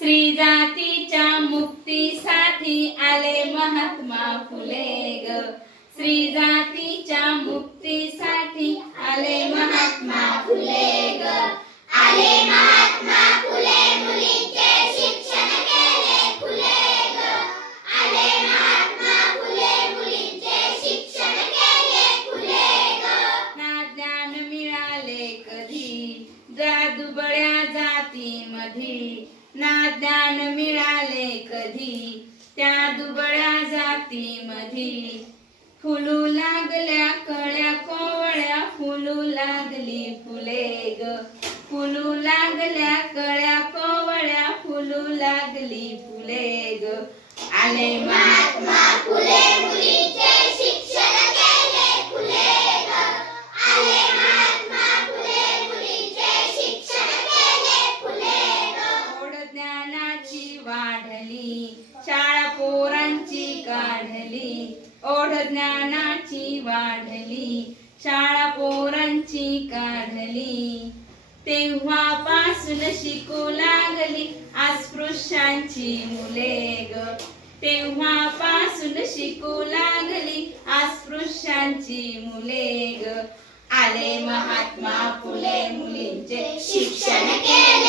स्त्री जातीच्या मुक्तीसाठी आले महात्मा फुले ग. स्त्री जातीच्या मुक्तीसाठी आले महात्मा फुले ग. आले महात्मा फुले मुलींचे शिक्षण केले फुले ग. आले महात्मा फुले मुलींचे शिक्षण केले फुले ग. ना ज्ञान मिळाले कधी? जादुबळ्या जातीमध्ये ना ज्ञान मिळाले कधी? त्या दुबळ्या जाती मधी फुलू लागल्या कळ्या कोवळ्या फुलू लागली फुले ग. फुलू लागल्या कळ्या कोवळ्या फुलू लागली फुले ग. आले महात्मा वाढली शाळा पोरांची काढली. तेव्हापासून शिकू लागली अस्पृश्यांची मुले ग. तेव्हापासून शिकू लागली अस्पृश्यांची मुले ग. आले महात्मा फुले मुलींचे शिक्षण केले.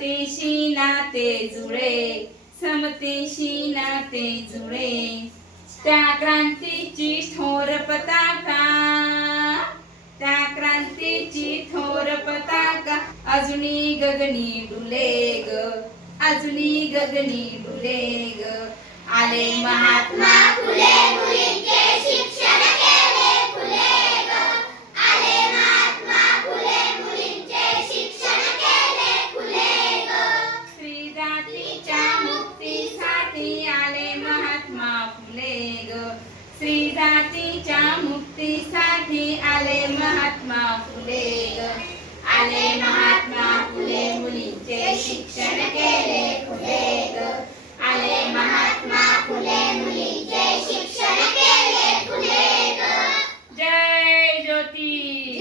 समतेशी नाते जुळे समतेशी नाते जुळे. त्या क्रांतीची थोर पताका त्या क्रांतीची थोर पताका. अजूनी गगनी डुले ग अजूनही गगनी डुले ग. आले महात्मा महात्मा फुले स्त्री जातीच्या मुक्तीसाठी आले महात्मा फुले आले महात्मा फुले मुलींचे शिक्षण केले फुले आले महात्मा फुले मुलींचे शिक्षण केले फुले जय ज्योती.